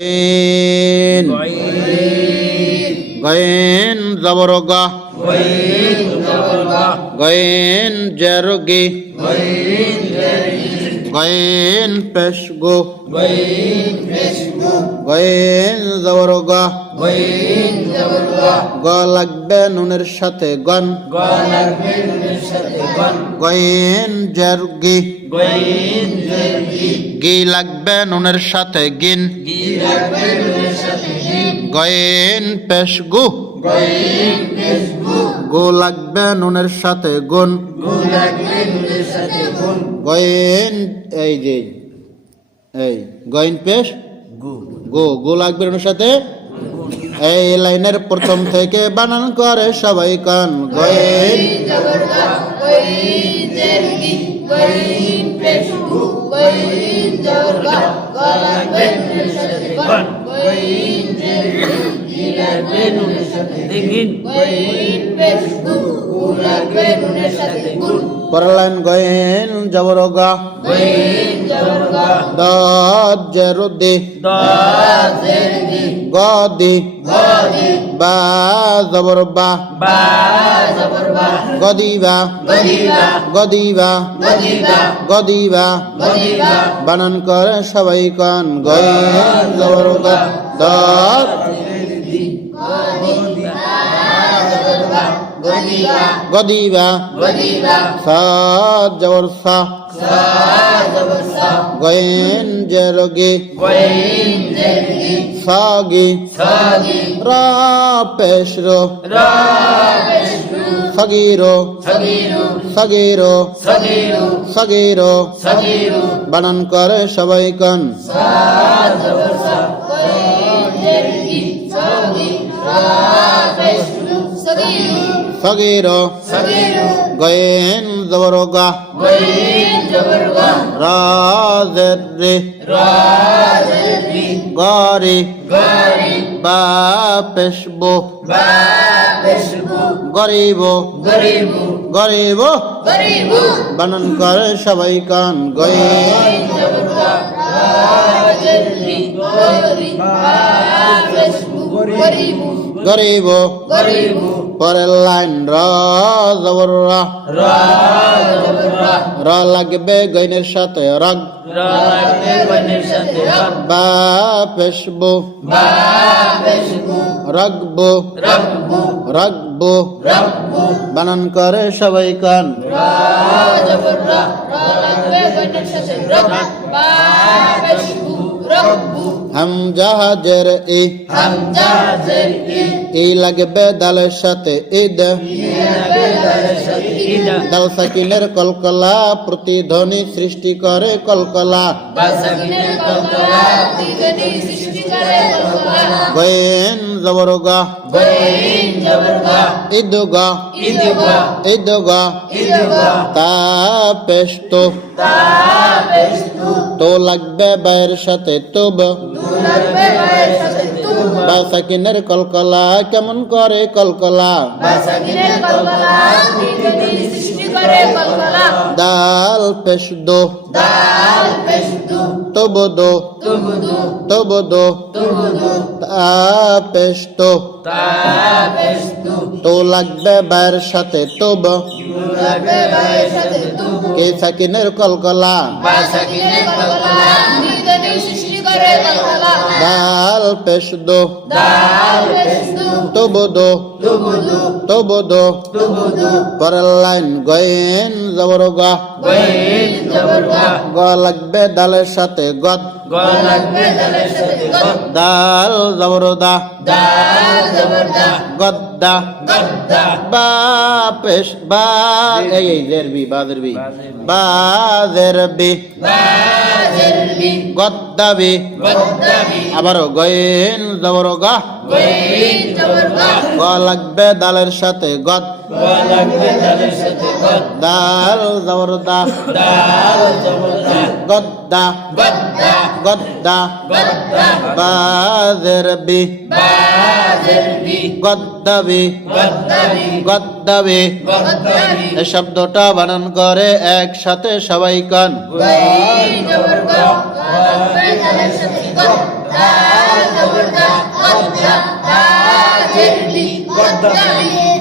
গয়েন গয়েন জবর গা গয়েন জের গে গয়েন পেশ গো গয়েন জবর গা গ লাগবে নুনের সাথে গন গয়েন জের গে গি লাগবে নুনের সাথে গিন গয়েন পেশ গু গো লাগবে নুনের সাথে গুন গয়েন এই যে এই গয়েন পেশ গো গো লাগবে নুনের সাথে এই লাইনের প্রথম থেকে বানান করে সবাই কান গয়েন পরের লাইন গয়েন জবর গা দাদ জের দে গদি বা জবর বা গদিবা গদিবা গদিবা বানান করে সবাই কান গয়েন জবর গা দাদ গদিবা সাদ জবর সা গয়েন জের গে সাগি রা পেশ রো সগিরো সগিরো সগিরো বানান করে সবাই কান সগিরো গয়েন জবর গা রাজের রে গরি বা পেশবো গরিব গরিব বানান করে সবাই কান গয়েন গরিব পরের লাইন র জবর র লাগবে গইনের সাথে রগ বা পেশবো রগবো রগবো বানান করে সবাই কান হামজা জের ই এই লাগবে দালের সাথে ঈদ দাল সাকিনের কলকলা প্রতিধ্বনি সৃষ্টি করে কলকলা গয়েন জবর গা ঈদগা ঈদগা তা পেশতো তো লাগবে বাইয়ের সাথে তুব বা সাকিনের কলকলা কেমন করে কলকলা দাল পেশ দো তবদো তবদো তা পেশ তো তো লাগবে বাইয়ের সাথে তুব কে সাকিনের কলকলা দাল পেশ দো তবদো তবদো পরের লাইন গয়েন জবর গা গ লাগবে দালের সাথে গদ দাল জবর দা গদ্দা বা পেশ বা এই জের বি বাজের বি বাজের বি গদ্দাবি আবারও গয়েন জবর গা গ লাগবে দালের সাথে গদ দাল জবর দা গদ্দা গদ্দা বাজের বি গদ্দাবি গদ্দাবি এই শব্দটা বানান করে একসাথে সবাই কান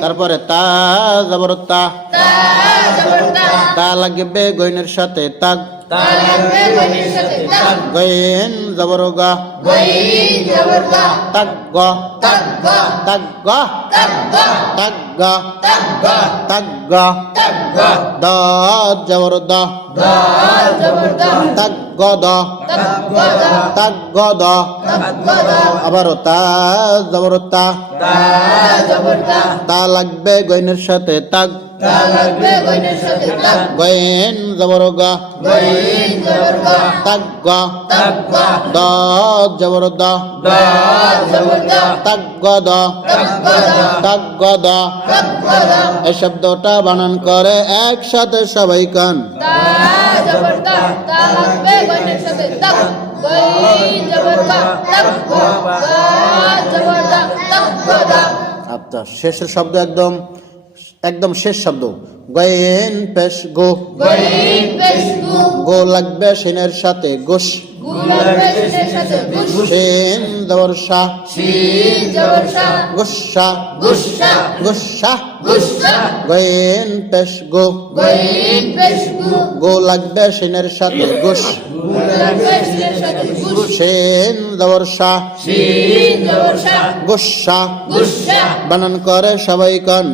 তারপরে তা জবর তা, তা লাগবে গইনের সাথে তাক, গইন জবর গা, তাক গ, তাক গ, তাক গ, তাক গ, দাদ জবর দা, তাক গ দ, তাক গ দ, আবারও তা জবর তা, তা লাগবে গইনের সাথে তাক, গইন জবর গা, তাক গ, দাদ জবর দা, তাক গ দ, তাক গ দ। এই শব্দটা বানান করে একসাথে সবাই কান। আচ্ছা, শেষের শব্দ একদম একদম শেষ শব্দ গয়েন পেশ গো, গো লাগবে সিনের সাথে গোশ, শিন জবর শা, গুসা, গুসা, গয়েন পেশ গো, গো লাগবে সিনের সাথে গোশ, শিন জবর শা, গুসা, বানান করে সবাই কান।